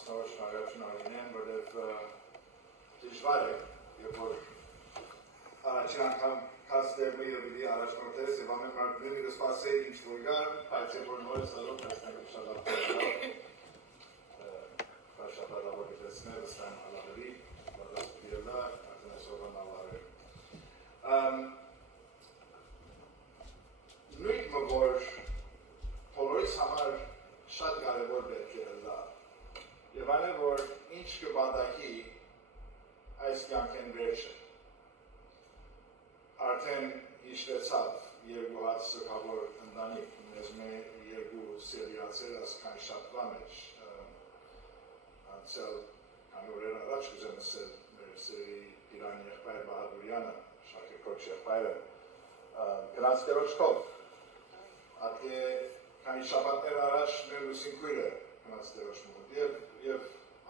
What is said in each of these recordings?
ամսնավոր շնորհակալություն արինեմ, որտեղ դժվար է, երբ որ առաջին անգամ կազմը եւ դի առաջնորդես եւ ամեն մարդուն իր սպասել ինչ որ գար, բայց երբ որ նոր սալոն տեսնենք շատ լավ։ Շաբաթավոր դեսներ ստան հալավի, բայց դիլա արտասովան ավարը։ Նույն մոր բոլորիս համար շատ կարևոր պետք է լա։ Եվ այն է, որ ինչ կբադակի այս կյանքեն վերջը։ Արդեն հիշվեցավ երկու հատ սրհավոր ընտանիք, մեզ մե երկու սերիացեր ասկան շատվա մեջ, անցել անորեր առաջ կուզեմ ասել մեր սերի իրան եղբայր Բահադուրյանը, շակերկոչ եղբայրը, գնաց կերոչքով, ատի քանի շաբաթներ առաջ մեր լուսին քույրը գնաց կերոչմուտ և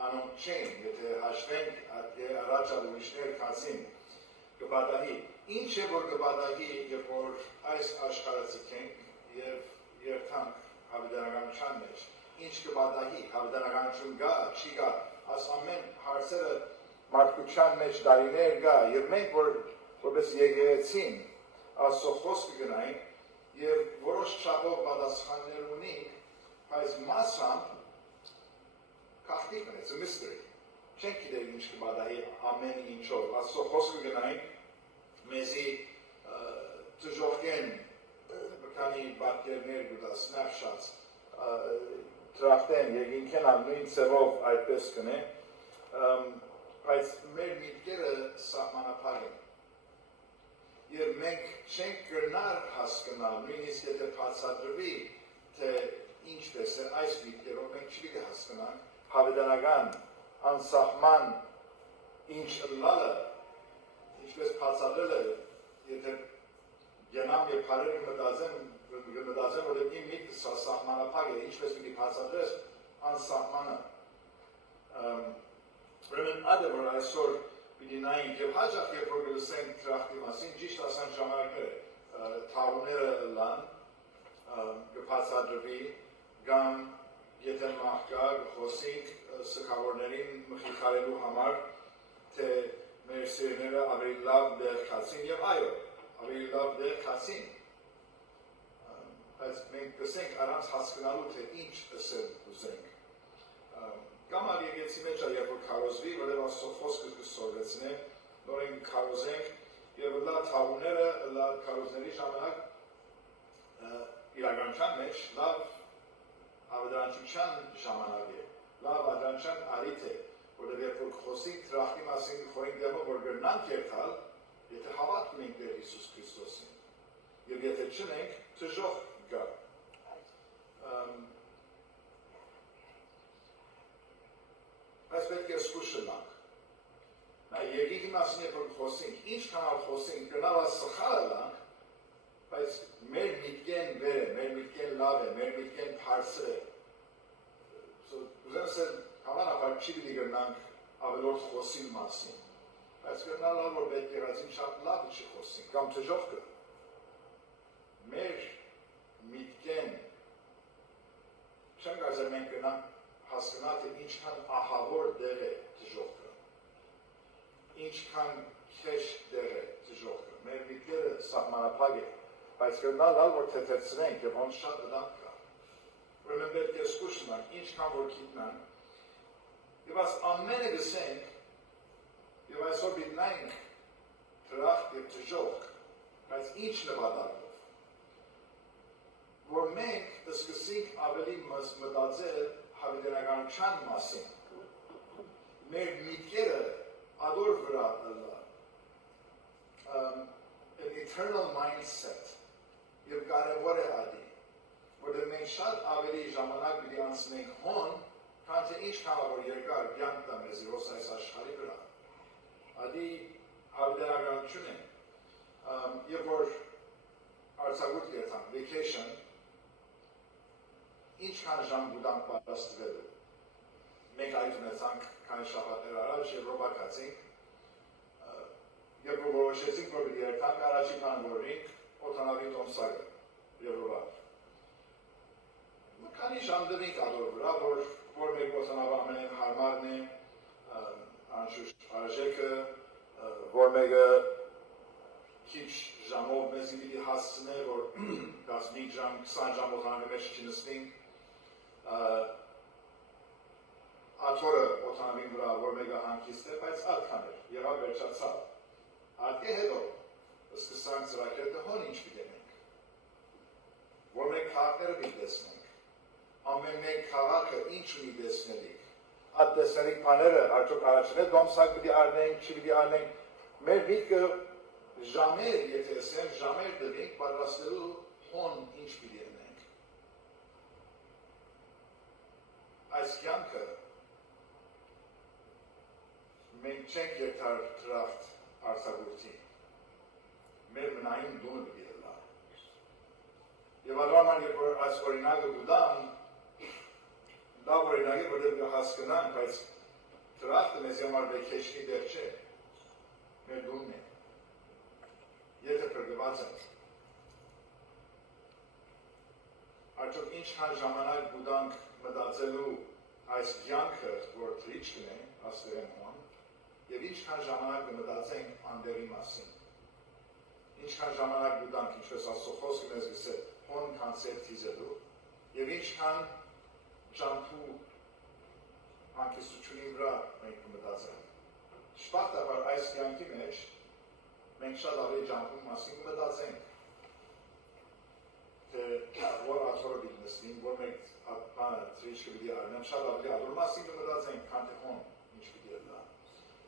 անոնք չեն, եթե հաշվենք, ատի առաջ ալուրիշներ կացին կբադահի, ինչ է որ կբադահի, երբ որ այս աշխարհը ցկենք և երթանք հավիտենականության մեջ, ինչ կբադահի, հավիտենականություն գա, չի գա, աս ամեն հարցերը մարդկության մեջ դարիներ գա, և մենք որպես եկեղեցին Աստծո խոսքը գնայինք, և որոշ չափով պատասխաններ ունենք, բայց մասամբ կախտիկ են, it's a mystery, չենք գիտեր ինչ կբադահի ամեն ինչով, Աստծո խոսքը գնայինք, մեզի թժողկեն քանի բակերներ գուտա snapshots տրախտեն և ինքեն նույն ծևով այդպես կնե, բայց մեր միտքերը սահմանափակ են։ Եվ մենք չենք կրնար հասկնալ, նույնիսկ եթե բացատրվի, թե ինչպես է այս միտքերով մենք չպիտի հասկանանք, հավիտենական, անսահման, ինչ լալը, ինչպես բացատրել է, եթե գնամ և քարերը մտածեմ, որ իմ միտքը սահմանափակ է, ինչպես պիտի բացատրես անսահմանը։ Ուրեմն այդ է, որ այսօր պիտի նայենք և հաճախ երբ որ գլսենք տրախտի մասին, ճիշտ ասան ժամանակները, թաղուները լան, կբացատրվի, կամ եթե մահկա խոսենք սգավորներին մխիթարելու համար, թե մեր սերները ավելի լավ դեր կացին և այո, ավելի լավ դեր կացին, բայց մենք կսենք առանց հասկանալու, թե ինչ ասել ուզենք։ Կամ ալ եկեցի մեջ երբ որ քարոզվի, որև Աստծո խոսքը կսորվեցնե, նորեն քարոզենք և լա թաղուները, լա քարոզների ժամանակ իրականության մեջ լավ հավիտենականության ժամանակ է, լավ ադրանչան արիթ է, որև երբ որ խոսենք տրախտի մասին խորենք դեմը, որ գրնանք երթալ, եթե հավատ ունենք դեր Հիսուս Քրիստոսին, և եթե չնենք, թժող գա։ Այս պետք է սկուշը լանք։ Երկիքի մասին երբ որ խոսենք, ինչ կանալ խոսենք, կնալ սխալը լանք, բայց մեր միտքեն վեր է, մեր միտքեն լավ է, մեր միտքեն պարսր է։ Ուզեմ ասել, հավանաբար չի պիտի գրնանք ավելորդ խոսին մասին, բայց գրնալ որ պետք եղածին շատ լավ չի խոսին, կամ թժող կը։ Մեր միտքեն, չեմ գազեր մենք գրնանք հասկնա, թե ինչքան ահավոր դեր է թժողքը, ինչքան քեշ դեր է թժողքը, մեր միտքերը սահմանափակ է, բայց գրնալ որ թեթեցնենք և ոնց շատ դրանք կա, ուրեմն պետք է սկուշնանք, ինչքան որ գիտնանք, և այս ամենը գսենք, և այսօր բիտնայինք տրախտ և թժող, բայց ինչ նվադակով, որ մենք սկսենք ավելի մտածել հավիտենականության մասին, մեր միտքերը ադոր վրա լա, an eternal mindset, և կարևոր է ադի, որտեղ մենք շատ ավելի ժամանակ պիտի անցնենք հոն, քան թե ինչ կարող երկար կյանք տա մեզ հոս այս աշխարհի վրա։ Ադի հավիտենականություն է, երբ որ արձակուրդ երթանք, vacation, ինչքան ժամ գուտանք պատրաստվելու։ Մենք այդ ունեցանք քանի շաբաթներ առաջ Եվրոպա գացինք, երբ որ որոշեցինք, որ երթանք առաջին բան որինք օդանավի տոմսակը Եվրոպա։ Քանի ժամ դնենք ադոր վրա, որ որ մեր ոտնավ ամենեն հարմարն է, անշուշտ արժեքը, որ մեկը քիչ ժամով մեզ պիտի հասցնե, որ 15 ժամ, 20 ժամ օտանավի մեջ չնստենք, աթորը օտանավին վրա, որ մեկը հանգիստ է, բայց ատքան էր, եղավ վերջացավ։ Ատի հետո, սկսանք ծրակերտը հոն ինչ պիտենենք, որ մենք քաղաքները պիտի տեսնենք, ամեն մեկ քաղաքը ինչ ունի տեսնելիք, այդ տեսնելիք բաները արդյոք առաջին է, դոմսակ պիտի արնենք, չի պիտի արնենք, մեր միտքը ժամեր, եթե ասեմ, ժամեր դվենք, պատրաստելու հոն ինչ պիտի անենք։ Այս կյանքը մենք չենք երկար դրախտ արձակուրդի, մեր մնային դունը պիտի լա։ Եվ ադրաման, երբ որ այս օրինակը գուդամ, դա օրինակ է, որտեղ հասկնանք, բայց դրախտը մեզ համար վեքեշնի դեր չէ, մեր դունն է։ Եթե պրգված ենք, արդյոք ինչքան ժամանակ գուդանք մտածելու այս կյանքը, որ թրիչ կնենք, աստեղեն հոն, և ինչքան ժամանակ մտածենք անդերի մասին, ինչքան ժամանակ գուդանք, ինչպես աստո խոսքը մեզ գսե, հոն կոնցեպտ հիզելու, և ինչքան ճամփու հանկիսությունի վրա մենք մտածենք։ Շպատաբար այս կյանքի մեջ մենք շատ ավելի ճամփու մասին մտածենք, թե որ աթորը պիտի նստին, որ մենք բանը թրիչքը պիտի արնեմ, շատ ավելի աթոր մասին մտածենք, քան թե հոն ինչ պիտի լա։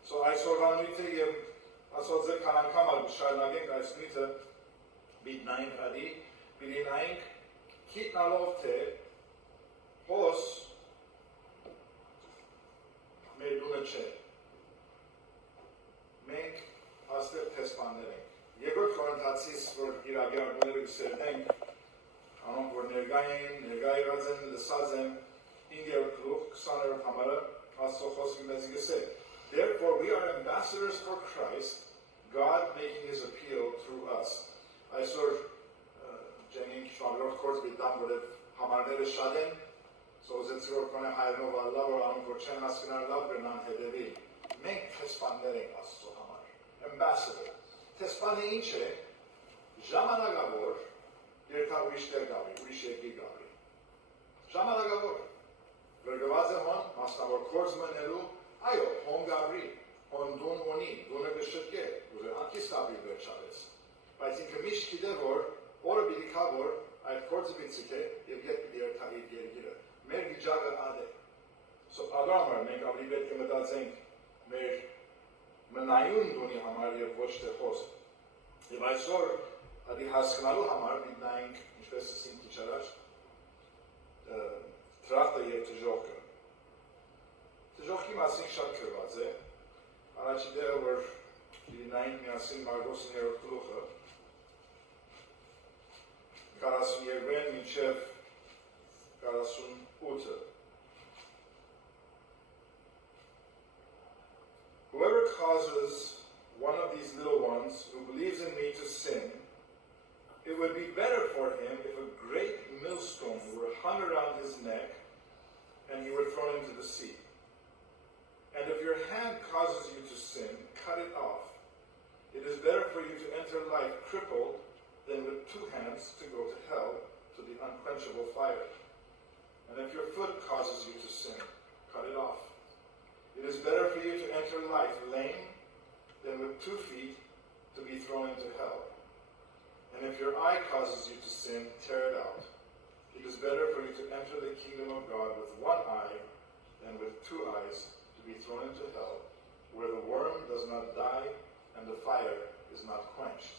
So այսօրվա նույթը և ասոց է քան անգամ շարունակենք այս նույթը պիտի նայենք ադի, պիտի նայենք գիտնալով թե հոս մեր դունը չէ։ Մենք աստեղ թեսպաններ ենք։ Երկրորդ Կորինթացիս, որ իրավիարները գսերնենք, անոնք, որ ներգա են, ներգա եղած են, լսած են, 5-րդ գլուխ, 20-րդ համարը, աստծո խոսքի մեզ գսե։ Therefore, we are ambassadors for Christ, God making his appeal through us. Այսօր ջենենք շվարորդ կորձ բիտամ, որև համարները շատ են, սոզեցի որ կոնե հայրնով ալլա, որ անոնք, որ չեն հասկնար լավ գրնան հետևի։ Մենք թեսպաններ ենք աստծո համար, ambassador։ Թեսպանը ինչ է, ժամանակավոր, երթա ուրիշ տեր գավի, ուրիշ երկիր գավի։ Ժամանակավոր, գրգված է հոն, մասնավոր կորձ մնելու, այո, հոն գավրի, հոն դուն ունի, դունը գշտկե, ուզեր անկիս գավի վերջավեց։ Բայց ինքը միշտ գիտե, որ օրը պիտի կա, որ այդ կորձը պիտի է և ետ պիտի երթա իր երկիրը։ Մեր վիճակը ад է։ So ադրամար մենք ավելի պետք է մտածենք մեր մնայուն դունի համար և ոչ թե խոսք։ Եվ այսօր ադի հասկնալու համար միտնայինք, ինչպես ասինք քիչ առաջ, թրախտը և թժողքը։ Թժողքի մասին շատ գրված է, առաջի դերը, որ դինայինք միասին Մարգոս 9-րդ գլուխը, 42-ն մինչև 48-ը։ Whoever causes one of these little ones who believes in me to sin, it would be better for him if a great millstone were hung around his neck and he were thrown into the sea. And if your hand causes you to sin, cut it off. It is better for you to enter life crippled than with 2 hands to go to hell, to the unquenchable fire. And if your foot causes you to sin, cut it off. It is better for you to enter life lame than with 2 feet to be thrown into hell. And if your eye causes you to sin, tear it out. It is better for you to enter the kingdom of God with 1 eye than with 2 eyes to be thrown into hell, where the worm does not die and the fire is not quenched.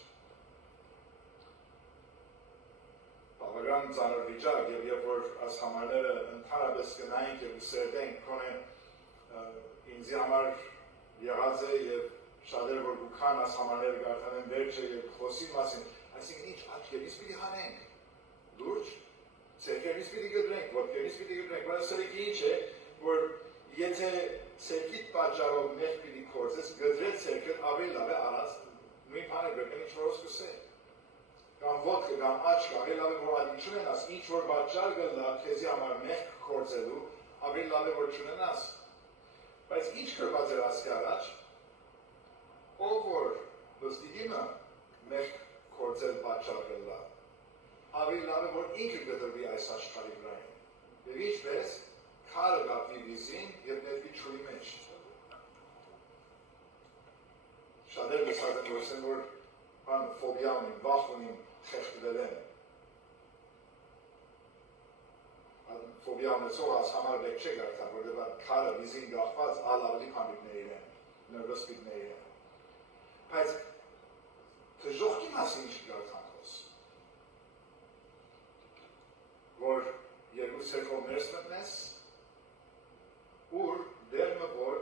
Բավական ծանր վիճակ եւ երբ որ այս համարները ընդհանրապես գնային եւ սերտենք կոնե ինձ համար եղած է եւ շատերը որ գուքան այս համարները գարտանեն վերջը եւ խոսի մասին այսինքն ինչ աչքերից պիտի հանենք լուրջ ցերկերից պիտի գտնենք ոտքերից պիտի գտնենք բայց սերկի ինչ է որ եթե ցերկիտ պատճառով մեկ պիտի կորցես գդրեց ցերկը ավելի լավ է արած նույն բանը գրեն ինչ որ սկսե կամ ոտքը կամ աչքը ավելի լավ է որ ադի չունենաս ինչ որ պատճառ գլա քեզի համար մեկ կորցելու Ավելի լավ է որ չունենաս։ Բայց ինչ կրված էր ասկի առաջ, ով որ լստիգիմը մեկ կործել պատճառել լավ, ավելի լավ է որ ինքը գտրվի այս աշխարհի վրային։ Եվ ինչպես քարը գապվի վիզին և ներվի չուրի մեջ։ Շատեր լսած են գործեն, որ ֆոբիա ունին, վախ ունին, խեղդվել են։ Ֆոբիա ունեցող աս համար բեք չէ գարտան, որտեղ քարը վիզին գախված ալավլի պանդիկներ են, նրվստիկներ են։ Բայց թժողքի մասին ինչ գարտան խոս, որ երկու ցերկով ներս մտնես, ուր դերմը որ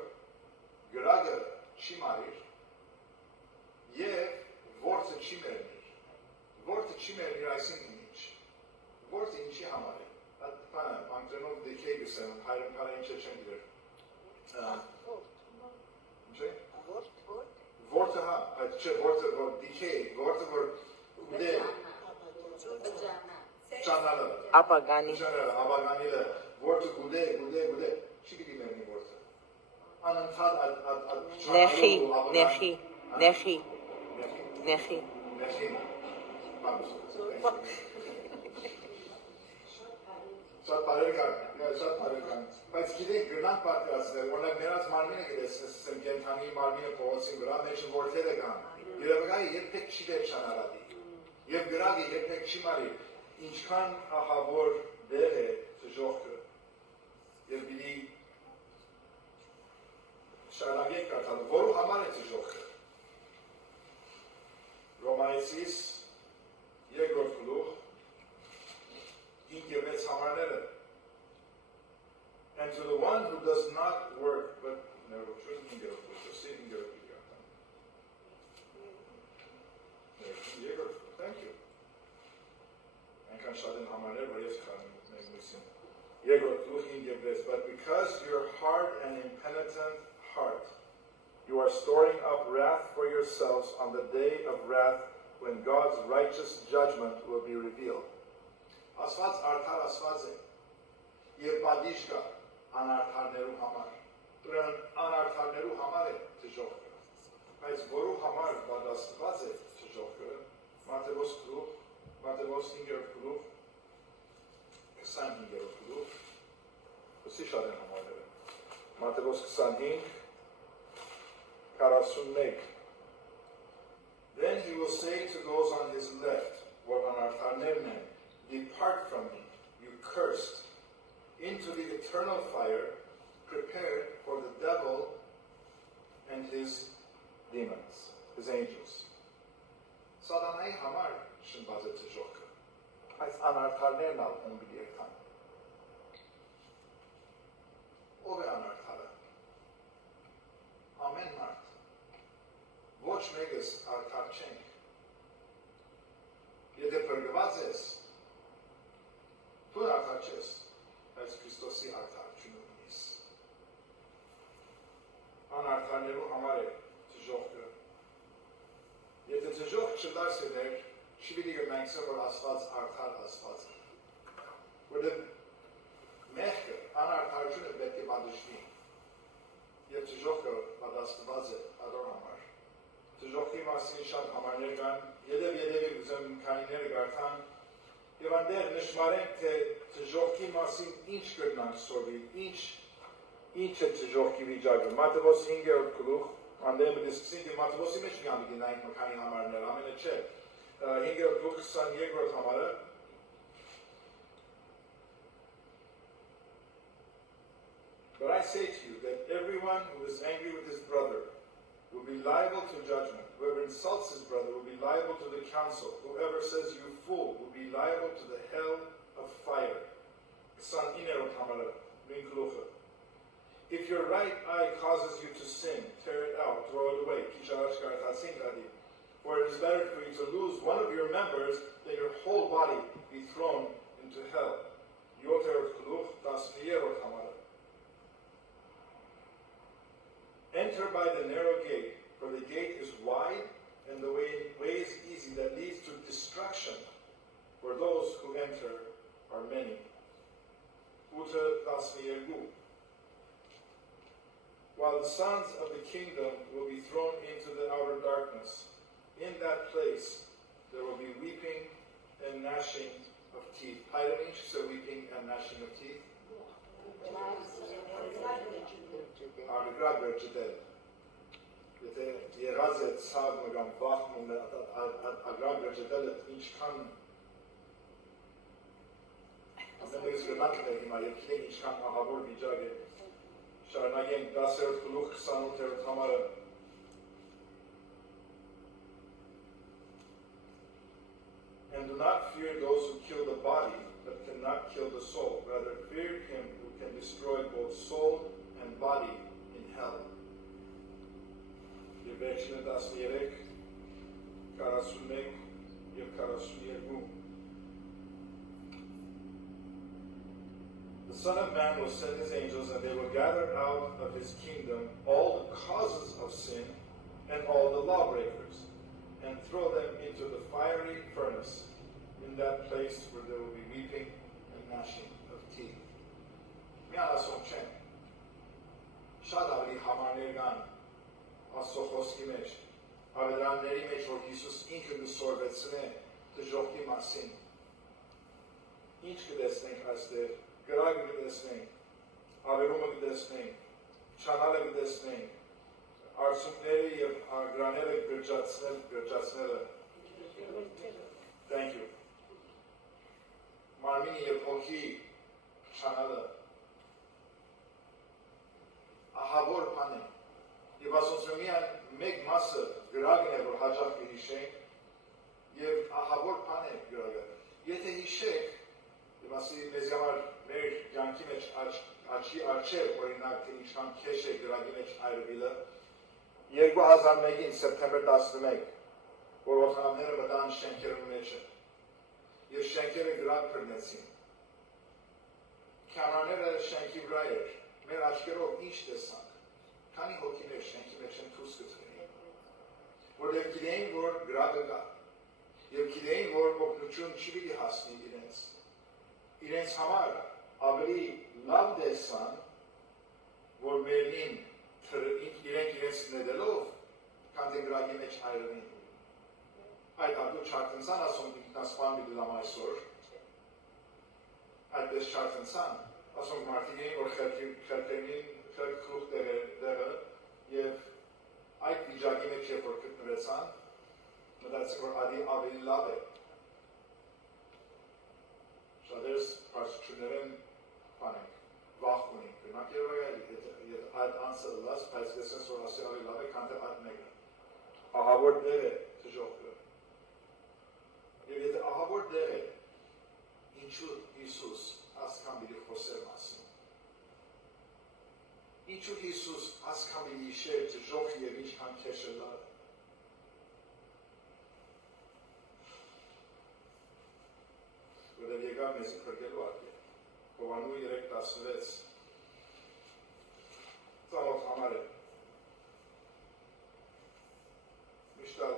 գրագը չի մարիր, և որդը չի մերնիր, որդը չի մերնիր այսինքն ինչ, որդը ինչի համար է, անգրենով դիքեի գսեմ, հայրն պարը ինչ է չեն գրեր, ինչ է? Որդը հա, այդ չէ, որդը որ դիքեի, որդը որ ուդե, ճանալը, ապագանիլը, որդը գուդե, չի գիտի մերնի որդը, անընդհատ Նեխի, շատ բարեր կան, բայց գիտենք գրնանք պատկերացնել, որնակ ներած մարմինը գտեսնեմ կենթանի մարմինը փողոցին վրա, մեջը որդերը կան, երևգայի երբեք չի դեր շանարադի, և գրագը երբեք չի մարի, ինչքան ահավոր դեղ է թժողքը, և բիդի շարագեք կարդալ, որու համար է թժողքը, Ռոմայեցիս երկրորդ գլուխ 5 և 6 համարները And to the one who does not work but ներողություն 5-րդ գլուխ see 5-րդ գլուխ երկրորդ thank you այնքան շատ են համարներ որ ես քարում եմ լույսին երկրորդ գլուխ 5 և 6 But because your hard and impenitent heart You are storing up wrath for yourselves on the day of wrath when God's righteous judgment will be revealed. Ասված արդար ասված է, և բադիշ կա անարդարներու համար, ուրեմն անարդարներու համար է թժողքը, բայց որու համար բադաստված է թժողքը, Մատթեոս 5-րդ գլուխ, 25-րդ գլուխ, ուսի շատ են համարները, Մատթեոս 25, 41. Then he will say to those on his left, or on our tarnerne, depart from me, you cursed, into the eternal fire prepared for the devil and his demons, his angels. Սատանայի համար շնբած է թժողքը, այս անարդարներն ալ ում պիտի երթան։ Ով է անարդարը։ Ամեն մարդ։ Ոչ մեկս արդար չենք։ Եթե պրգված ես, դու արդար չես, բայց Քրիստոսի արդար չունիս։ Անարդարներու համար է թժողքը։ Եթե թժող չդարսեներ, չի պիտի գմենք սը, որ ասված արդար ասված է։ Որտեղ մեղքը, անարդարությունը պետք է պատժվի։ Եվ թժողքը պատասխանված է ադոր համար։ Թժողքի մասին շատ համարներ կան, ետև ուզեմ քայները գարթան, և անդեղ նշմարենք, թե թժողքի մասին ինչ կրնանք սովի, ինչ է թժողքի վիճակը։ Մատթեոս 5-րդ գլուխ, անդեղ մտիսկսին, Մատթեոսի մեջ մի ամիգինայինք մքանի համարներ, ամենը չէ, 5-րդ գլուխ 22-րդ համարը, But I say to you that everyone who is angry with his brother will be liable to judgment. Whoever insults his brother will be liable to the council. Whoever says you fool will be liable to the hell of fire. If your right eye causes you to sin, tear it out, throw it away. For it is better for you to lose one of your members than your whole body be thrown into hell. Enter by the narrow gate, for the gate is wide and the way is easy that leads to destruction, for those who enter are many. While the sons of the kingdom will be thrown into the outer darkness, in that place there will be weeping and gnashing of teeth. Հայրենիչ so weeping and gnashing of teeth. Արգրագը ջդել։ Եթե եղած է ցավը կամ վախը արգրագը ջդելը ինչքան ամենից գնահատել է հիմա եւ քիչ ինչքան ահավոր վիճակ է։ Շարունակենք 10-րդ գլուխ 28-րդ համարը And do not fear those who kill the body, but cannot kill the soul. Rather, fear him who can destroy both soul and body in hell. Եվրեցիները 13, 41 և 42. The Son of Man will send his angels, and they will gather out of his kingdom all the causes of sin and all the lawbreakers, and throw them into the fiery furnace. In that place where there will be weeping and gnashing of teeth. Միանասում չեն, շատ ավելի համարներ կան Աստծո խոսքի մեջ, ավետարանների մեջ, որ Հիսուս ինքը կսորվեցնե դժոխքի մասին։ Ինչ կտեսնենք այստեղ, գրագը կտեսնենք, ավերումը կտեսնենք, չանալը կտեսնենք, արցունքները և արգրաները գրճացնելը։ Thank you. Մարմինի և հոգի չանալը ահավոր բան է և ասոնցում միան մեկ մասը գրագն է, որ հաճախ կհիշենք և ահավոր բան է գրագը։ Եթե հիշեք, և ասի մեզ համար մեր կյանքի մեջ աչքի առջև, օրինակ, թե ինչքան քեշ է գրագի մեջ այրվիլը, 2001-ին սեպտեմբեր 11, որ օդանավները մտան շենքերում մեջը, և շենքերը գրակ բռնեցին։ Քամաները շենքի վրա էր, մեր աչքերով ինչ տեսանք, քանի հոգիներ շենքի մեջ են դուրս գցվեին, որտեղ գիտեին, որ գրակը կա, և գիտեին, որ օգնություն չի պիտի հասնի իրենց համար ավելի լավ տեսան, որ մերին իրենց նետելով, քան թե գրակի մեջ այրվին։ Այդ ադու չարտնցան ասում ինքնասպան մի դլամ այսօր, այդպես չարտնցան, ասում մարդիկ էին, որ խելքերին խելքրուխ տեղը և այդ վիճակի մեջ երբ որ գտնվեցան, մտածին, որ ավելի լավ է։ Շատերս պարսչուներ են պանենք, վախ ունենք, գնակ և այդ անցը լաս, բայց դեսնես, որ ասի ավելի լավ է, քան թե այդ մեկը։ Ահավոր դեր է դժոխքը։ Եվ եթե ահավոր դեր է, ինչու Հիսուս ասկան բիլի խոսեր մասին։ Ինչու Հիսուս ասկան բիլի իշեր դժոխ և ինչքան քեշը լավ է։ Որև եկավ մեզի փրկելու ակի, Հովանու 3:16, ծավոտ համար է։ Միշտալ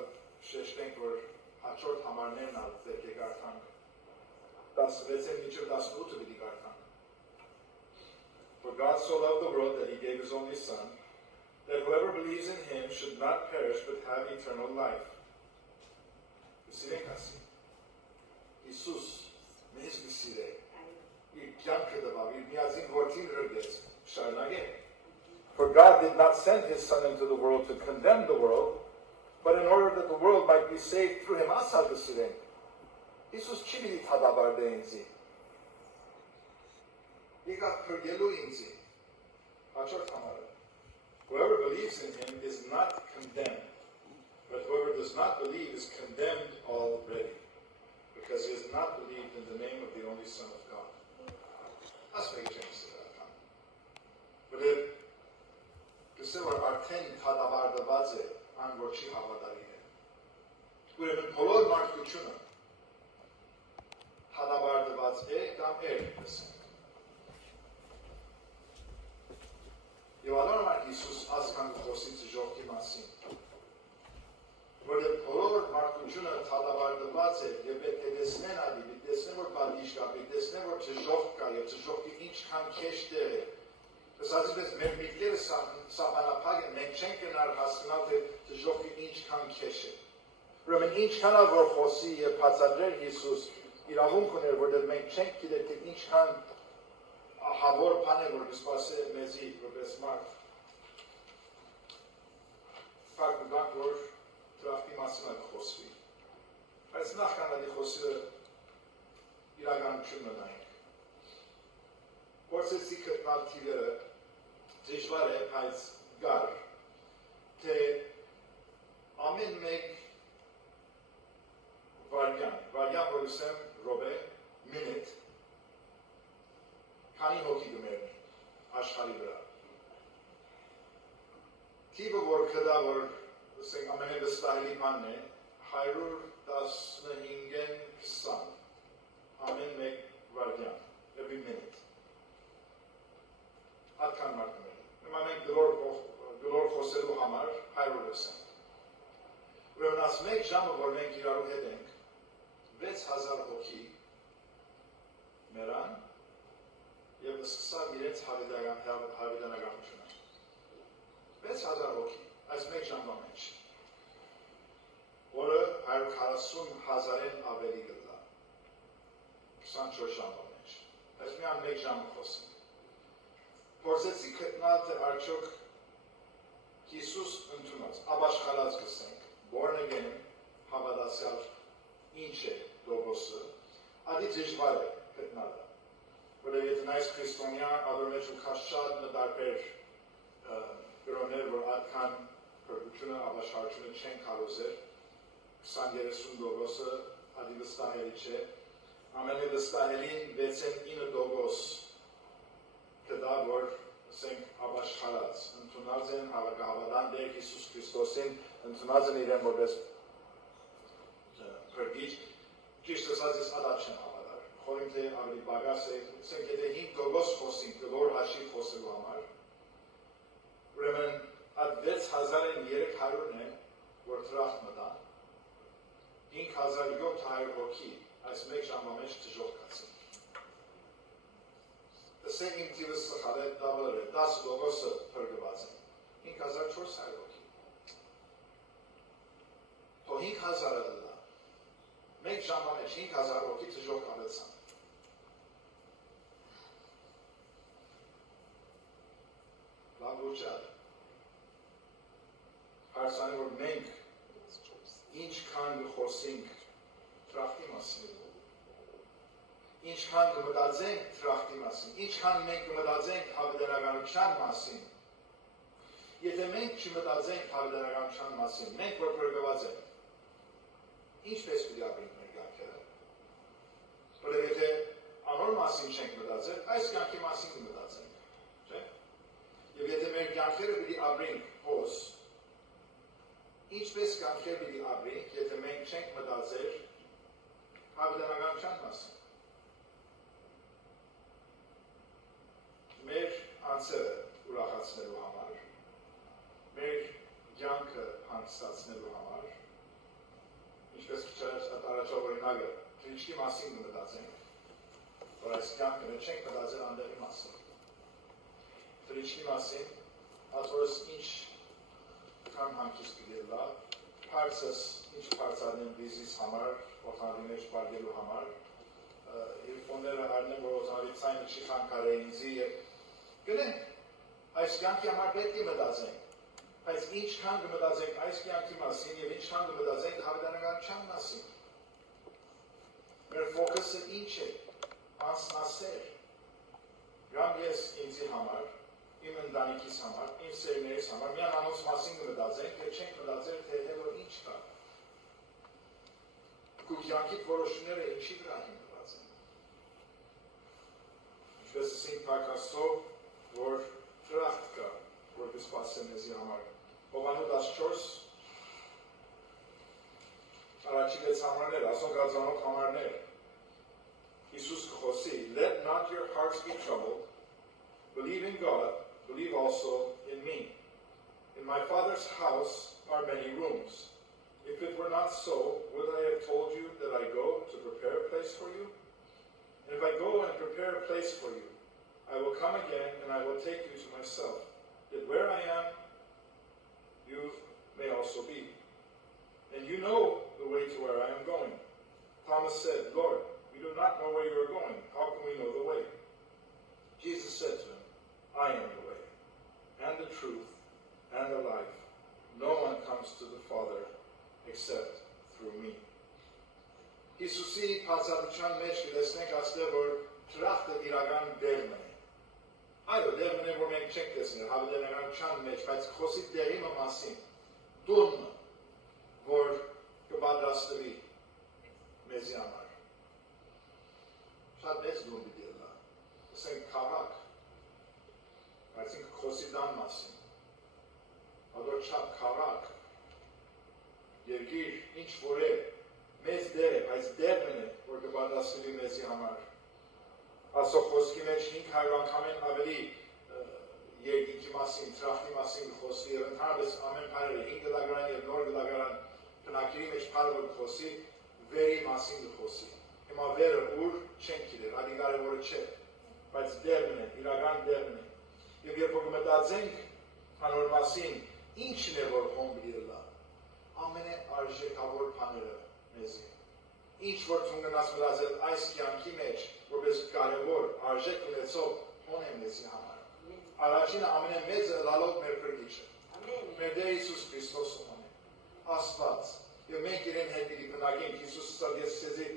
շեշտենք, որ հաչորդ համարներն ալ պետք է կարդանք, 16-ին մինչև 18-ը պիտի կարդանք։ For God so loved the world that he gave his only Son, that whoever believes in him should not perish but have eternal life. Սիրենք ասի, Հիսուս մեզ գսիր է, իր կյանքը տվավ, իր միածին որդին ռրգեց, շարունակենք. For God did not send his Son into the world to condemn the world, but in order that the world might be saved through him, ասալ գսիրենք. Հիսուս չի պիտի թադաբարդե ինձի, եկավ փրկելու ինձի, հաջորդ համարը. Whoever believes in him is not condemned, but whoever does not believe is condemned already, because he has not believed in the name of the only Son of God. Let's make a change to that time. But if գսել որ արդեն թադաբարդված է, ան որ չի հավատարին է, ուրեմն բոլոր մարդկությունը թադաբարդված է կամ էր գսել։ Եվ անորմար Հիսուս ասկան խոսից ժողքի մասին, որև բոլոր մարդկությունը թադաբարդված է և պետք է տեսնեն ադի, տեսնեմ որ բադիժ կապի, տեսնեմ որ ճժող կա եւ ճժողի ինչքան քեշ դեր է։ Ասած ես մեր միտքերը սահմանափակ են, մենք չենք գնալ հասկանալ թե ճժողի ինչքան քեշ է։ Ուրեմն ինչքան որ խոսի եւ բացատրեր Հիսուս իրավունք ուներ, որտեղ մենք չենք գիտեր թե ինչքան ահավոր բան է որ կսպասի մեզի որպես մարդ։ Փակուղակ որ տրախտի մասին խոսվի։ Բայց նախքան խոսքը իրականությունն ունենք։ Որսեցի կրտալ թիվերը դժվար է, բայց գար, թե ամեն մեկ վարյան որ ուսեմ ռոբե, մինիտ, քանի հոգի գմեր աշխարհի վրա։ Թիվը որ կդա, որ ամենավստահելի բանն է, 115-ն 20, ամեն մեկ վարյան, every minute։ Ատքան մարդում է։ Հիմա մենք գլոր խոսելու համար 100%։ Ուրեմն աս մեկ ժամը, որ մենք իրարու հետ ենք, 6000 հոգի մերան և սկսավ իրենց հավիդանականությունը։ 6000 հոգի, այս մեկ ժամվա մեջ, որը 140,000-ն ավելի գլա, 24 ժամվա մեջ, այս միան մեկ ժամը խոսենք։ Փորձեցի գտնել թե արդյոք Հիսուս ընդունած, ապաշխարած գսենք, born again, հավատացյալ ինչ է լոգոսը, ադի դժվար է գտնելը։ Որտեղ եթե նայես քրիստոնյա, ավրոմեջ ու քաշ շատ նդարբեր գրոներ, որ ատքան փրկությունը, ապաշխարությունը չեն կարոզեր, 20-30 լոգոսը ադի վստահելի չէ, ամենավստահելին 6-9 լոգոս կդա, որ ասենք ապաշխարած, ընդունած են հավատան Տեր Հիսուս Քրիստոսին, ընդունած են իրեն որպես փրկիչ, ճիշտ ասած ես ադա չեմ հավատար, խորին թե ավելի բագաս է, ասենք եթե 5 լոգոս խոսենք, գլոր հաշիվ խոսելու համար, ուրեմն այդ 6300-ն է, որ տրախտ մտան, 5700 հոգի այս մեկ ժամվա մեջ դժող կացին։ Տեսեք իմ թիվը սխալ է, դավլր է, 10 լոգոսը փրկված են, 5400 հոգի։ Թո 5000-ը լա, մեկ ժամվա մեջ 5000 հոգի դժող կացան։ Լավ ուջար։ Հարցանի որ մենք ինչքան խոսենք տրախտի մասին, ինչքան կմտածենք տրախտի մասին, ինչքան մենք կմտածենք հավիտենականության մասին, եթե մենք չմտածենք հավիտենականության մասին, մենք որ փրկված ենք, ինչպես պիտի ապրենք մեր կյանքերը։ Որտեղ եթե անոր մասին չենք մտածել, այս կյանքի մասին կմտածենք, չէ՞։ Եվ եթե մեր կյանքերը պիտի ապրենք հոս, ինչպես կյանքեր պիտի ապրենք, եթե մենք չենք մտածել հավիտենականության մասին։ Մեր անձերը ուրախացնելու համար, մեր կյանքը հանգստացնելու համար, ինչպես առաջով օրինակը, թրիչքի մասին կմտածենք, որ այս կյանքը չենք մտածել անդեղի մասին։ Թրիչքի մասին, աթորս ինչ կան հանգիստ կգելա, պարսս ինչ պարսարն են բիզիս համար, օթանարի մեջ պարգելու համար, և ֆոները արնեմ, որ օթանարի ցայնը չի խանգարե ինձի և գնենք, այս կյանքի համար պետք է մտածենք, բայց ինչքան կմտածենք այս կյանքի մասին և ինչքան կմտածենք հավիտենականության մասին։ Մեր ֆոկուսը ինչ է, անձնասեր, կամ ես ինձի համար, իմ ընտանիքիս համար, իմ սերներիս համար, միան անոնց մասին կմտածենք, և չենք մտածել թե հետո ինչ կա։ Քու կյանքիդ որոշումները ինչի վրա հիմնված են։ Ինչպես ասենք Փարքաստով, որ տրախտ կա, որ կսպասեմ մեզի համար։ Հովանու 14 առաջի 6 համարներ, ասոն գազանոք համարներ, Հիսուս կխոսի, let not your hearts be troubled, believe in God, believe also in me. In my Father's house are many rooms. If it were not so, would I have told you that I go to prepare a place for you? And if I go and prepare a place for you, I will come again and I will take you to myself, that where I am, you may also be. And you know the way to where I am going. Thomas said, Lord, we do not know where you are going. How can we know the way? Jesus said to him, I am the way, and the truth, and the life. No one comes to the Father except through me. Հիսուսի բացատրության մեջ կտեսնենք այստեղ, որ թրախտը իրական դերն է։ Այո, դերն է, որ մենք չենք տեսնել հավիտենականության մեջ, բայց խոսի դերի մասին, տունը, որ կպատրաստվի մեզի համար։ Շատ մեծ դուն պիտի լա, ասենք քաղաք, բայց ինքը խոսի դան մասին, ադոր չափ քաղաք, երկիր, ինչ որ է, մեծ դեր է, բայց դերն է, որ կպատրաստվի մեզի համար։ Ասո խոսքի մեջ 500 անգամեն ավելի երկինքի մասին, թրախտի մասին խոսի, եւ ընդհանրապես ամեն բառը 5 գլագարան եւ նոր գլագարան բնակիրի մեջ բառը խոսի, վերի մասին խոսի։ Հիմա վերը ուր չենք գիտեր, ադի կարևորը չէ, բայց դերն է, իրական դերն է։ Եվ երբ որ մտածենք հանոր մասին, ինչն է որ հոմ բիլա, ամենարժեքավոր բաները մեզի։ Ինչ որ ցունգնաս մտածել այս կյանքի մեջ, որպես կարևոր արժեք ունեցող հոն է մեզի համար։ Առաջինը ամենամեծը լալով մեր փրկիչը։ Մեր Տեր Հիսուս Քրիստոսը հոն է։ Աստված։ Եվ մենք իրեն հետ պիտի բնակենք, Հիսուսը ասավ, ես ցեզի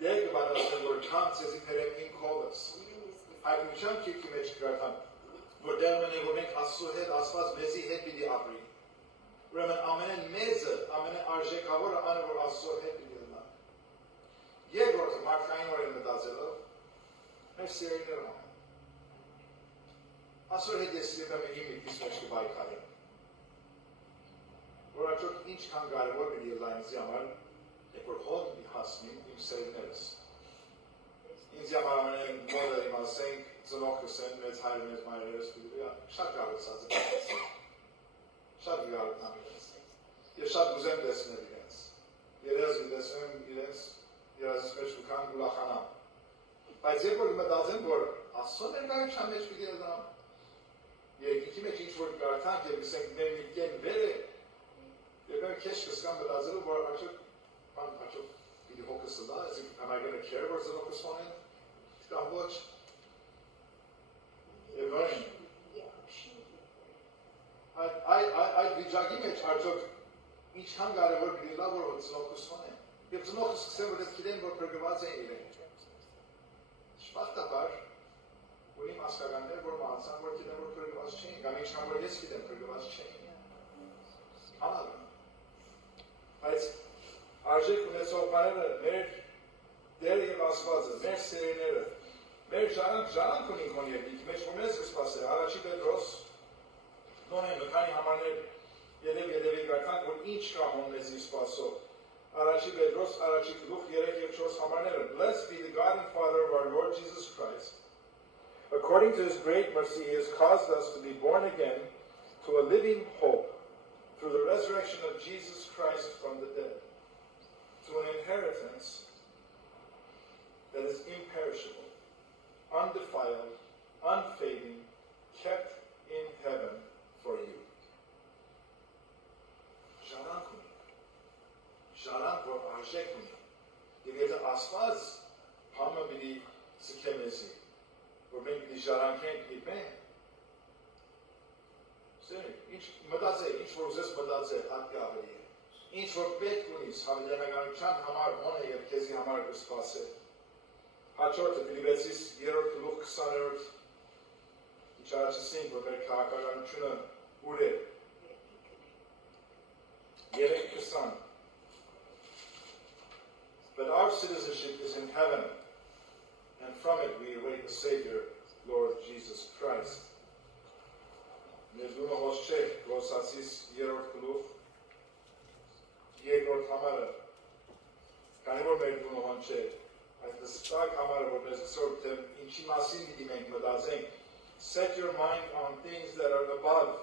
դեր կպատրաստեմ, որ քան ցեզի բերեմ իմ քովս։ Հայտնության քիքի մեջ կգրտամ, որ դերն է, որ մենք Աստծո հետ, Աստված մեզի հետ պիտի ապրի։ Ուրեմն ամենամեծը, ամենարժեքավորը անը, որ Աստծո հետ պիտի լինի։ Երկրորդը մարդկային օրեն մտածելով, մեր սիրելիները հոն։ Աստծո հետ ես եկամ իմ միտքից մեջ կբայքարեմ։ Որ արդյոք ինչքան կարևոր պիտի լինի ինձ համար, երբ որ հոն պիտի հասնեմ իմ սերուներս։ Ինձ համար ամենայն մոդը իմ ասենք, ծնողքս են, մեծ հայրը, մեծ մայրերս պիտի շատ կարողացած է։ Շատ գարտնամ իրենց։ Եվ շատ գուզեմ տեսնել իրենց։ Երազի տեսնեմ իրենց, երազից մեջ կան գուլախանամ։ Բայց երբ որ մտածեմ, որ Աստծո ներկայության մեջ պիտի լինեմ, երկինքի մեջ ինչ որ կարդանք եւ ասենք մեր միտքեն վեր է, եւ մենք քեշ կսկամ մտածելու, որ արդյոք պիտի հոգս լա, ասենք am I going to care որ զնոքս հոնեն, կամ ոչ։ Եվ այն այդ վիճակի մեջ արդյոք ինչքան կարևոր պիտի լա, որ ծնողքս հոնեն։ Եվ ծնողքս սկսեմ, որ ես գիտեմ, որ փրկված են իրենք։ Շպատաբար, ունիմ ասկականներ, որ մահացան, որ գիտեմ, որ փրկված չէին, կամ ինչքան որ ես գիտեմ, փրկված չէին։ Անալը։ Բայց արժեք ունեցող բաները մեր Տերը եւ Աստվածը, մեր սերուները, մեր ժառանգ ունենք հոն երկինքի մեջ, որ մեզ կսպասի, առաջի Պետրոս, նոնեն քանի համարներ երևի գարկանք, որ ինչ կա հոն մեզի սպասող։ Առաջի Պետրոս, առաջի գլուխ 3 եւ 4 համարները. Blessed be the God and Father of our Lord Jesus Christ. According to his great mercy, he has caused us to be born again to a living hope through the resurrection of Jesus Christ from the dead, to an inheritance that is imperishable, undefiled, unfading, kept in heaven for you. Ժառանգ որ արժեք ունի, եւ եթե Աստված համը պիտի սկե մեզի, որ մենք պիտի ժառանգենք իր մեն, ինչ մտածել, ինչ որ ուզես մտածել, հատկի ավելի է, ինչ որ պետք ունիս հավիտենականության համար հոն է եւ քեզի համար կսպասել։ Հաջորդը Ֆիլիպեցիս 3 գլուխ 20-րդ ինչ առաջացնենք, որ մեր քաղաքականությունը ուր է։ 3:20 But our citizenship is in heaven, and from it we await the Savior, Lord Jesus Christ. Ներդումը ոչ չէ, Կոլոսացիս 3 գլուխ, 2 համարը, քանի որ մեր դումը ման չէ, այդ դստակ համարը, որ մեզ սորբ թե ինչի մասին պիտի մենք մտածենք, set your mind on things that are above,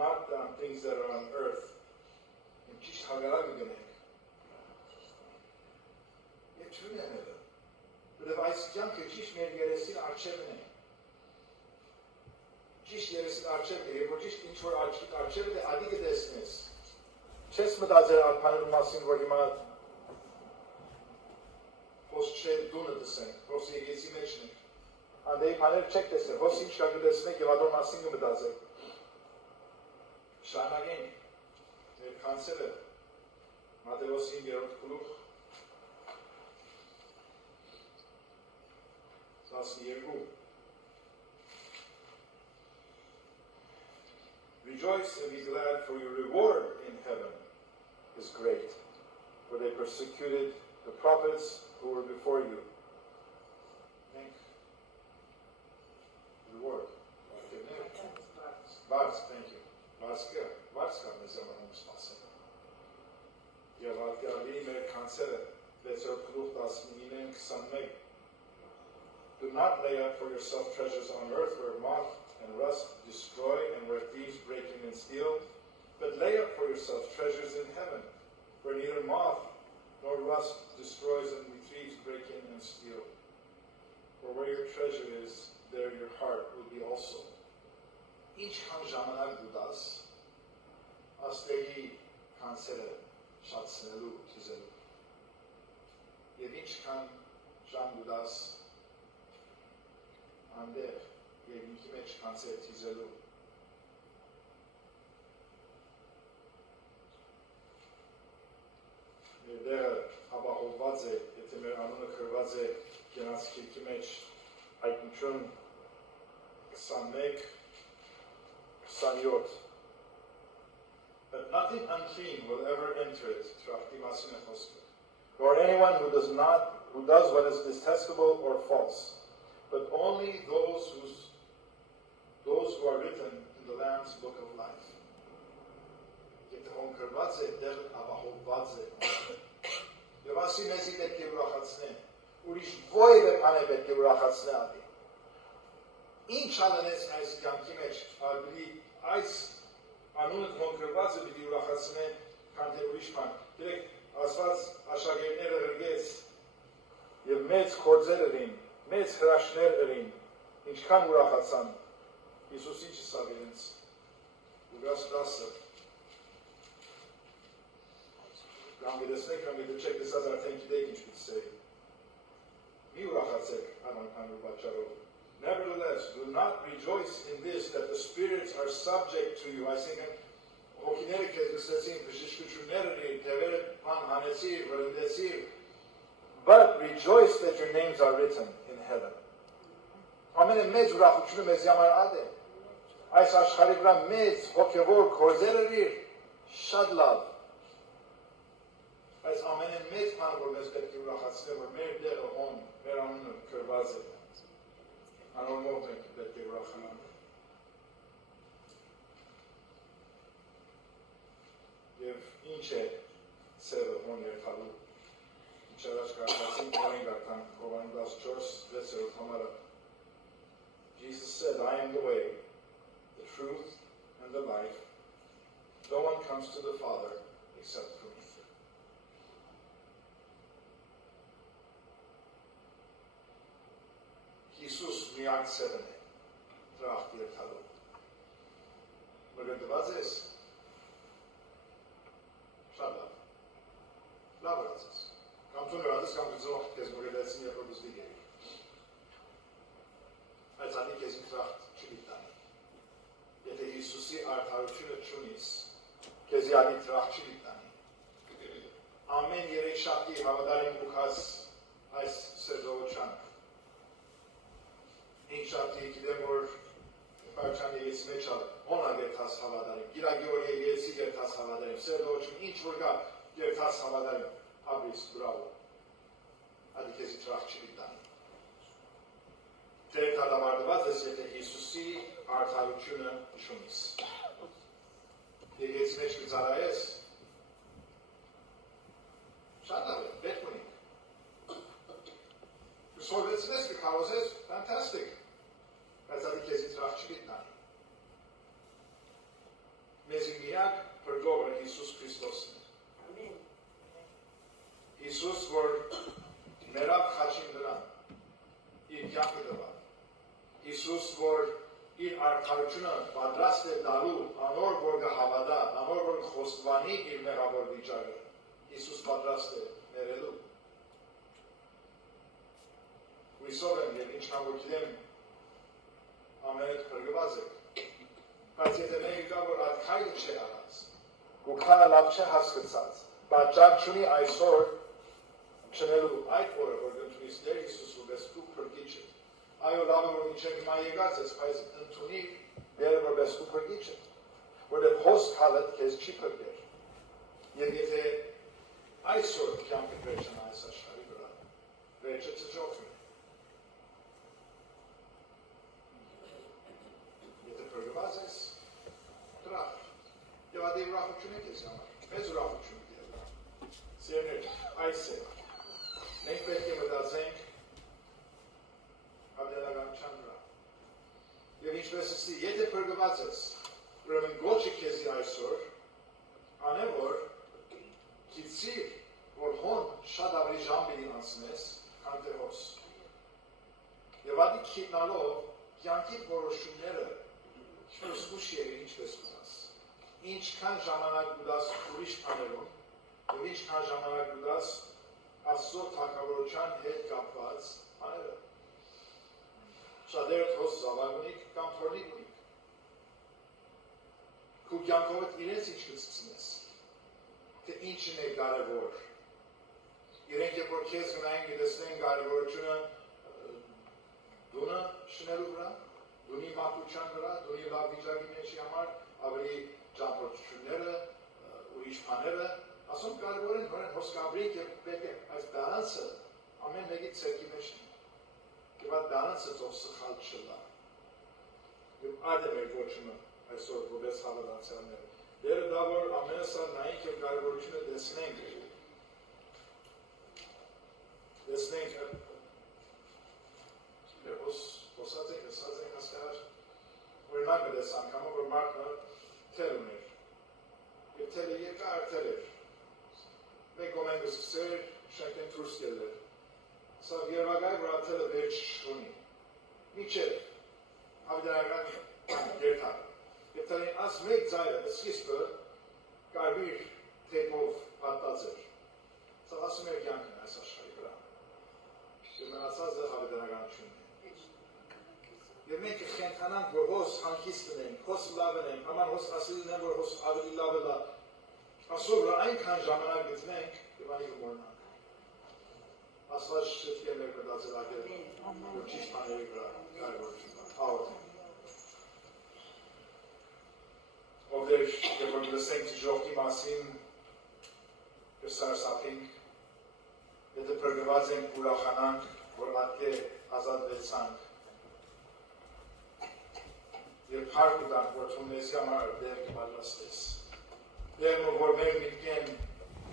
not on things that are on earth. Ճիշտ հագարակը գնենք. Չունի անելը, But այս կյանքը ճիշտ մեր երեսին արջևն է։ Ճիշտ երեսին արջևն է, երբ որ ճիշտ ինչ որ արջևն է, ադի կտեսնես։ Չես մտածել արփանելու մասին, որ հիմա ոսչ դունը տեսենք, ոսչ եկեցի մեջն է։ Անդեի բաներ չեք տեսնել, ոսչ ինչ կա կտեսնեք և ադոր մասին կմտածեք։ Շարունակենք մեր կանցերը Մատթեոս 5-րդ գլուխ 12 Rejoice and be glad, for your reward in heaven is great, for they persecuted the prophets who were before you. Thank reward. Vars, thank you. Varska մեզանանում սպասել։ Եվ ատկալի մեր կանցերը 6-րդ գլուխ 19-21 Do not lay up for yourself treasures on earth where moth and rust destroy and where thieves break in and steal, but lay up for yourself treasures in heaven where neither moth nor rust destroys and thieves break in and steal. For where your treasure is, there your heart will be also. Ինչքան ժամանակ դուտաս, աստեղի կանցերը շացնելու, թիզելու։ Եվ ինչքան ժամ դուտաս, անդեղ և ինքի մեջ կանցեր թիզելու։ Մեր դեղը ապահովված է, եթե մեր անունը քրված է կենաց քիրքի մեջ, հայտնություն 21 27 But nothing unclean will ever enter it, nor anyone who does what is detestable or false, but only those who are written in the Lamb's book of life. Եթե հոնքրված է, դեղ ապահովված է։ Եվ ասի մեզի պետք է ուրախացնեն, ուրիշ ովևէ բան է պետք է ուրախացնե ադի։ Ինչ անենես այս կյանքի մեջ, ադի այս անունը հոնքրված է պիտի ուրախացնեն, քան թե ուրիշ բան։ Դերեք, ասված աշակերտները հրգեց և մեծ կործեր ըրին, մեծ հրաշներ ըրին, ինչքան ուրախացան, Իսուս ինչ սավ իրենց, ուգաս դասը, կամ գետեսնեք, կամ գետեչեք դեսած արդեն գիտեք ինչ պիտսեի, մի ուրախացեք անանքանու բաճարով, Nevertheless, do not rejoice in this, that the spirits are subject to you. Այսինքն, հոգիները քեզ լսեցին, բժշկությունները դևերը բան հանեցիր, վրընդեցիր, but rejoice that your names are written in heaven. Ամենը մեծ ուրախությունը մեզ համար ад է։ Այս աշխարհի վրա մեծ հոգևոր գործեր էր, շատ լավ։ Այս ամենը մեծ բանը, որ մեզ պետք է ուրախացնի, որ մեր դերը հոն, մեր անունը քրված է։ Անորմով մենք պետք է ուրախանանք։ Եվ ինչ է սերը հոն երթալու։ Ինչ առաջ կարդացին, հոին գարդան, Հովաննես 14:6 համարը։ Jesus said, I am the way, the truth, and the life. No one comes to the Father except through me. Հիսուս միակ սերն է, տրախտ երթալու։ Մգնդված ես, շատ լավ, լավ րած ես, կամ թուն րատես կամ գծող կեզ մգնդեցին երբ որ բզդի գերի։ Այս անի կեզին տրախտ չլիտանի։ Եթե Հիսուսի արդարությունը չունիս, կեզի անի տրախտ չլիտանի։ Ամեն երեք շաբթի հավատարիմ ուքած այս սերդողոչանք, Ինչ շաբթի գիտեմ, որ պարչան եղեցի մեջ հոնակ երթաս հավատարիմ, գիրագի որ եղեցի երթաս հավատարիմ, սերդողոչում ինչ որ կա երթաս հավատարիմ, ապրիս, բրավո, ադի կեզի տրախտ չլիտանի։ Դեր տադավարդված ես, եթե Հիսուսի արդարությունը չունիս։ Եղեցի մեջ կծարայես, շատ լավ է, պետք ունիք։ Սորվեցնես կքարոզես, fantastic, բայց ադի կեզի տրախտ չլիտնանի։ Մեզի միակ պրգողը Հիսուս Քրիստոսն է։ Հիսուս, որ մերավ խաչին դրան, Հիսուս, որ իր արդարությունը պատրաստ է դալու, անոր որ կհավատա, անոր որ խոստովանի իր մեղավոր վիճակը, Հիսուս պատրաստ է ներելու։ Հույսով եմ և ինչքան որ գիտեմ, ամենդ փրկված եք։ Բայց եթե մենք կա, որ այդ քայլը չէ արած, ու քանը լավ չէ հասկացած, պատճառ չունի այսօր չնելու այդ օրը, որ ընդունիս Տեր Հիսուս որպես քո փրկիչը։ Այո, լավ է, որ մինչև հիմա եկած ես, բայց ընդունի Տերը որպես քո փրկիչը, որտեղ հոսք հալդ քեզ չի փրկեր։ Եվ եթե այսօր կյանքը վերջանա այս աշխարհի վրա, վերջը չժողվի։ Եթե փրկված ես, տրախ։ Եվ այդ ուրախություն է քեզ համար, մեծ ուրախություն է։ Սիրներ, այս է։ Մենք պետք է մտածենք հավիտենականության վրա։ Եվ ինչպես ասի, եթե փրկված ես, ուրեմն գոչը քեզի այսօր, անե որ գիտիր, որ հոն շատ ավելի ժամ պիտի անցնես, քան թե հոս։ Եվ ադի քիտնալով, կյանքի որոշումները ինչպես ուշ եղի, ինչպես ուզած։ Ինչքան ժամանակ ուտած ուրիշ բաներում, և ինչքան ժամանակ ուտած Աստծո թագավորության հետ կապված բաները։ Շատերը հոս զավակ ունիք կամ թորնիկ ունիք։ Քու կյանքովդ իրենց ինչ կցցնես, թե ինչն է կարևոր։ Իրենք երբ որ քեզ գնային գտեսնեն կարևորությունը դունը շնելու վրա, դունի մաքրության վրա, դունի լավ վիճակի մեջի համար, ավելի ճամփորդությունները, ուրիշ բաները, ասում կարևոր են, որ են հոսքաբրիկ և պետք է այս բալանսը ամեն մեկի ցերքի մեջ է։ Եվ այդ բալանսը թող սխալ չլա։ Եվ այդ է մեր ոչումը այսօր որպես հավատացյալներ։ Դերը դա որ ամենասա նայենք և կարևորությունը տեսնենք հոսած ենք, հսած ենք հասկար օրինակ դես անգամը, որ մարդը թել ուներ և թելը երկար թել էր մենք ոմենք սկսեր շենքեն թուրս գելեր սավ երվագայ որ աթելը վերջ շունի միչև հավիտենական երթակ և թելին աս մեկ ձայրը սկիզբը կարմիր թեպով պատած էր սավ ասում էր կյանքն այս աշխարհի վրա և մնացած է հավիտենականությունն է և մենք կխենթանանք, որ հոս հանքիստ ունենք, հոս լավ ունենք, աման հոս ասիլին եմ, որ հոս ավելի լավ է լավ ասով վրա այնքան ժամանակ գտնենք և անի կմորնանք ասված շտկի է մեր մտածելակեր որ ճիշտ բաների վրա կարևորություն հաղորդում ովներ երբ որ լսենք ժողքի մասին կսարսափենք եթե փրկված ենք ուրախանանք որ ատկե ազատվեցանք և հարկ ուտանք, որ թուն մեզ համար դեր կպատրաստես։ Դերմը, որ մեր միտքեն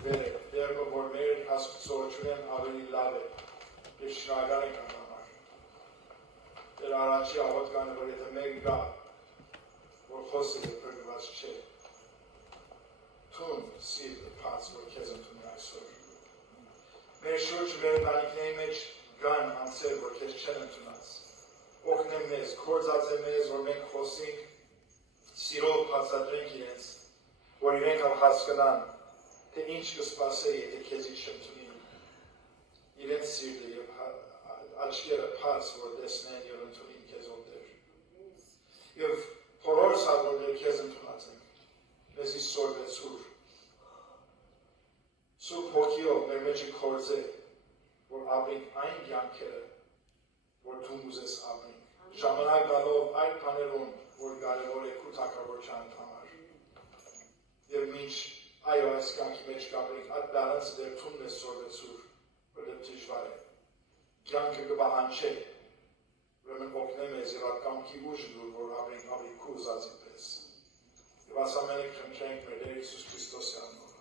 վեր է, դերմը, որ մեր հասկացողությունեն ավելի լավ է, և շնորհակալ ենք այն համար։ Դեր առաջի աղոթքանը, որ եթե մեկ գա, որ խոսը և փրկված չէ, թուն սիրտը փած, որ քեզ ընդունի այսօր։ Մեր շուրջը մեր ընտանիքների մեջ գան անձեր, որ քեզ չեն ընդունած։ Օգնեմ մեզ, կործած է մեզ, որ մենք խոսենք, սիրով բացատրենք իրենց, որ իրենք հասկանան, թե ինչ կսպասե, եթե քեզի չընդունին։ Իրենց սիրտը և աչքերը փած, որ տեսնեն և ընդունին քեզ ոտեր։ Եվ փորորս հավորներ քեզ ընդունած ենք, մեզի սորվեցուր։ Սուրբ հոգիով մեր մեջը կործե, որ ապրենք այն կյանքերը, որ դու ուզես ապրենք, ժամանակ գալով այդ բաներում, որ կարևոր է քո թագավորության համար։ Եվ մինչ այո այս կյանքի մեջ կապրենք, այդ բալանսը դեր թունն է սորվեցուր, որտեղ դժվար է։ Կյանքը կպահանջի, ուրեմն օգնե մեզ և այդ կամքի ուժը դուր, որ ապրենք ավելի քո ուզածի պես։ Եվ այս ամենը խնդրենք մեր Տեր Հիսուս Քրիստոսի անունով։